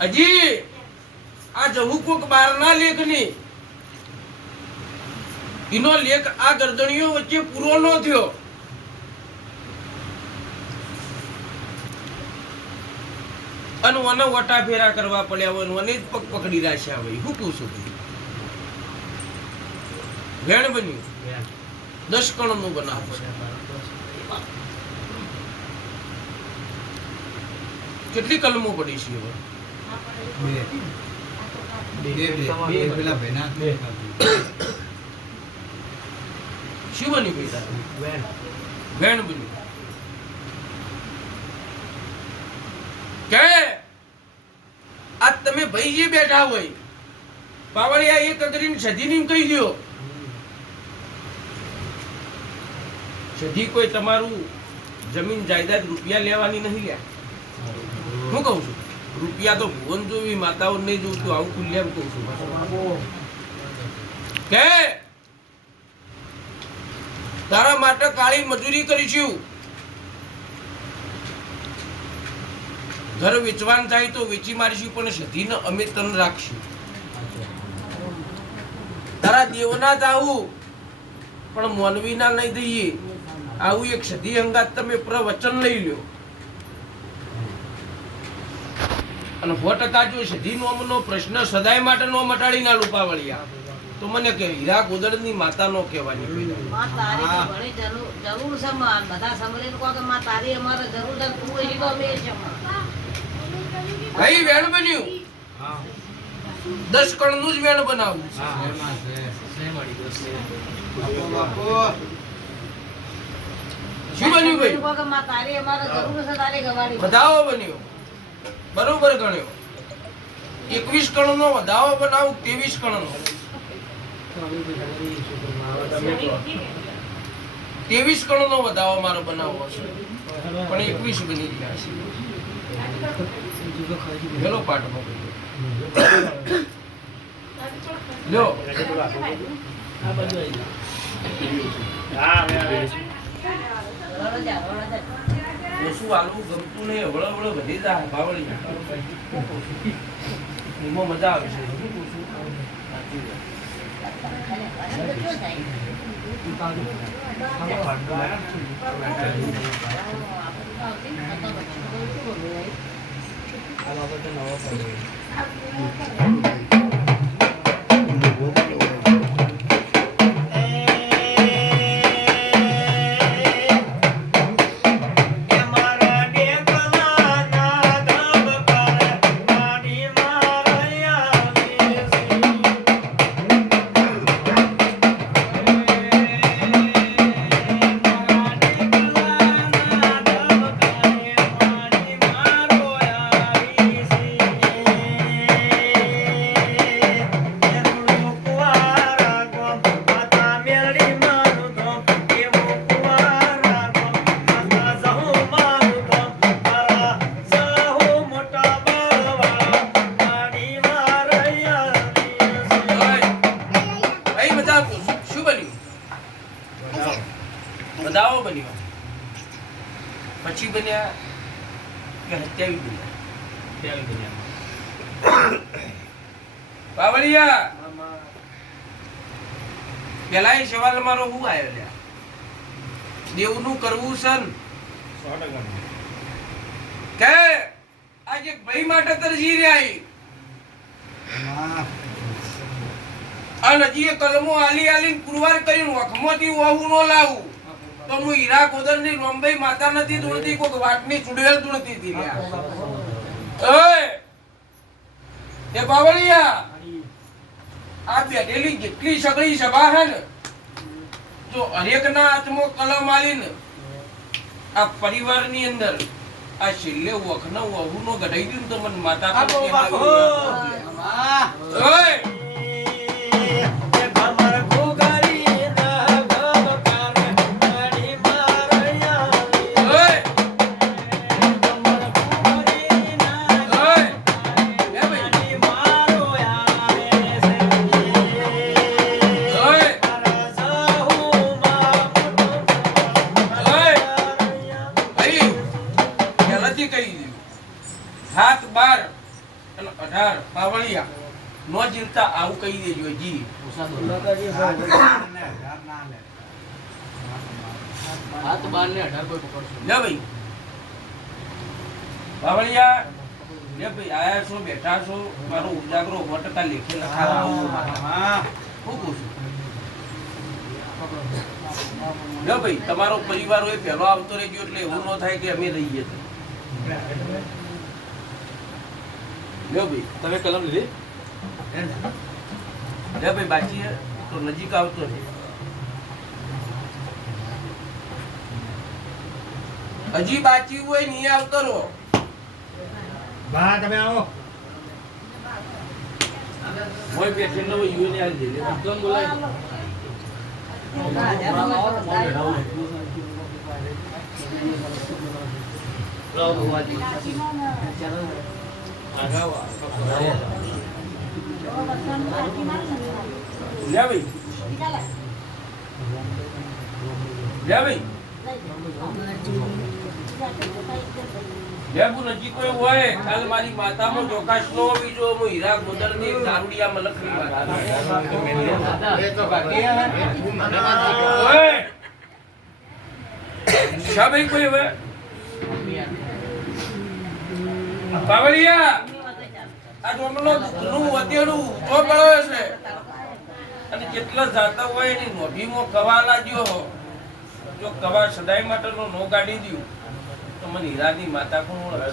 હજી આ જવું કોક બારના લેખની એનો લેખ આ ગરદણીઓ વચ્ચે પૂરો ન થયો. અને મને વટા ફેરા કરવા પડ્યા હોય, મને જ પગ પકડી રાખ્યા હોય. શું કહું છું? વેણ બન્યું 10 કણનું બનાવ છે. કેટલી કલમો પડી છે હવે? શું બની ગઈ? વેણ બન્યું કે આ તમે ભાઈ જે બેઠા હોય પાવળિયા એક કરીને સધીની કહી દો. સધી કોઈ તમારું જમીન જાયદાદ રૂપિયા લેવાની નહીં લ્યા. હું કહું છું રૂપિયા તો ભુવન જોવી માતાઓ નહીં જોતું. આવું ખુલ્લેમ કહું છું કે તારા માટે કાળી મજૂરી કરીશું. ઘર વેચવાન થાય તો વેચી મારીશું, પણ સધીને અમે તન રાખશું. તારા દેવના જ આવું પણ મોનવીના નહીં દઈએ. આવું એક સધી અંગાત તમે પ્રવચન લઈ લ્યો. અને 100% જો સધી નોમનો પ્રશ્ન સદાય માટે નો મટાડી ના લુપાવળિયા તો મને કે હીરા ગોદડની માતા નો કહેવાની. માં તારી તો ઘણી જરૂર છે. માં બધા સાંભળીને કહો કે માં તારી અમારે જરૂર છે. તું એની તો અમે છે. ભાઈ વેણ બન્યું 10 કણનું જ વેણ બનાવું. શું બન્યું ભાઈ? કહો કે માં તારી અમારે જરૂર છે. તારી ગવાડી વધાવો બન્યો. બરોબર ગણ્યો. 21 કણનો વધાવો બનાવું. 23 કણનો 23 કણનો વધાવો મારો બનાવવો છે, પણ 21 બની ગયા છે. હેલો પાઠમાં લ્યો. શું આલુ ગમતું નહીં. હવળો હવળો વધી જાય બાવળી એમાં મજા આવે છે. વધાવો બન્યો. પછી બન્યા કે હત્યાવી બન્યા. બાવળિયા પેલા એ સવાલ મારો હું આવ્યો લ્યા. દેવનું કરવું છે કે આજે ભાઈ માટે તરજી રહ્યા અને હજી કલમો આલી આલીને પુરવાર કરીને વખમાંથી વાવું ન લાવું તો હું હીરા ગોદરની રોમભાઈ માતા નથી ધૂણતી, કોઈક વાટની ચુડવેલ ધૂણતી હતી. એ બાવળિયા આ બેઠેલી જેટલી સગળી સભા હે ને, જો હરેકના હાથમાં કલમ આલીને આ પરિવારની અંદર આ છેલ્લે વખનો વહુનો ગઢાઈ દીધું તો મને માતા હાથ બાર 18 પાવળિયા નો ચિંતા આવું કહી દેજો જી હાથ બાર ને 18 કોઈ પકડશો લે ભાઈ પાવળિયા લે ભાઈ આયા છો બેઠા છો મારો ઉજાગરો 100% લેખે લખાવો હું કહું છું લે ભાઈ તમારો પરિવાર હોય પહેલો આવતો રહેજો એટલે એવું ન થાય કે અમે રહીએ તો લે ભાઈ તમે કલમ લીધી લે ભાઈ બાકી હે તો નજીક આવતો રહે હજી બાકી હોય નહીં આવતો રહો બા તમે આવો કોઈ પેશન્ટ નો યુ ને આવી દે કલમ બોલાય લે ભાઈ લેબુ નજીક કોઈ હોય કાલ મારી માતામાં ચોકાશ નો હોવી જો હું હીરા ગોદર ની દારૂડિયા મલખની વાત એ તો બાકી હે ઓય શાભાઈ કોઈ હવે પાવળિયા આ ડોમલો નું વધેડું તો પડ્યો છે અને જેટલા જાતા હોય એની નોભીમાં કવા લાગ્યો જો કવા સદાય માટે નો ગાડી દ્યું તો મને હીરાની માતા કોણ ઓળખે?